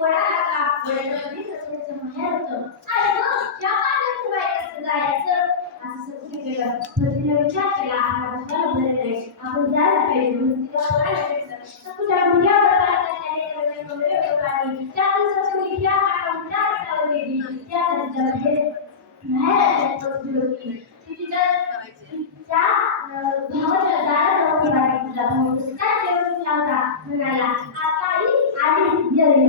वाटत ते वडा लागला माहेर होतं. अरे मग या पाण्यात बाई जायचं? असं सगळं केलं तर विचार केला आता बरं बरं आपण जायला पाहिजे म्हणून तिला बोलायला घेतलं सकुच्या मुलीवर त्याने त्या दिवसाची मुलगी त्या काळात त्या रस्त्यावर त्या नदीच्या बाहेर बाहेर पोहोचली होती ती तिच्या त्या भावाच्या दारात जाऊन उभा भाऊ नुसता जेवून लावला. म्हणाला, "आता आई आली,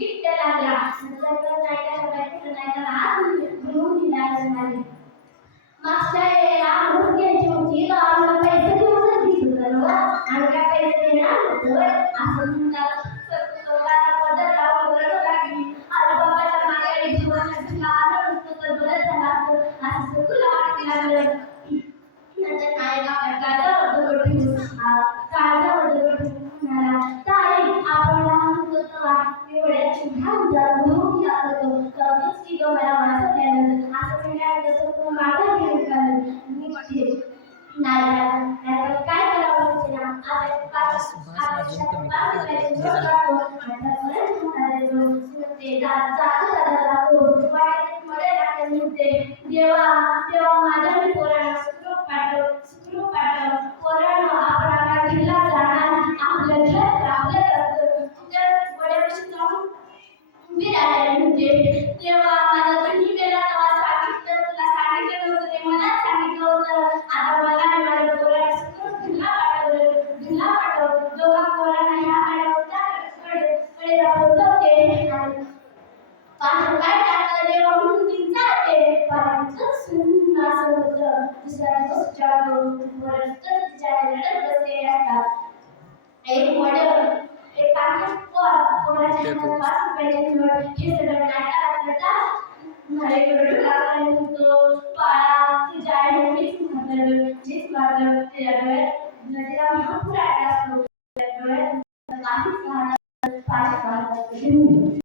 तिला गोड लागला. नंतर नायकाच्या बायकोनं नायकाला आत घेऊन दिला आणि मागच्या वेळेला म्हस घ्यायची होती तर पैसे देऊनच दिली होतं आणि काय पैसे देणार होतं असं म्हणतात. सकू पदर लावून रडू लागली. आई बाबाच्या मागे तर बरं झालं असं सकूला लागलं. गं मला वाचवल्यानं." असं म्हटल्यानंतर सकू मागं घेऊन. निघते. नायकाला नायकाला काय करावं सुचेना. आता पाच पाच तो, "ते जा- जातो दादा, जातो." वाटेत मध्ये म्हणते, "देवा, देवा, माझ्या होतं. दुसऱ्या दिवस जातो. परत तर तिच्या रडत बसलेले असतात. एक वडील, एक पोराच्या हातात पाच रुपयाची नोट. हे सगळं नाटकात करतात. म्हणे रडू लागला म्हणतो, "बाळा, तुझ्या आईने मीच मारलं, मीच मारलं." तिच्या डोळ्यात नदीला महापूर आला असतो. डोळ्यात काहीच. पाणी वाहत असते.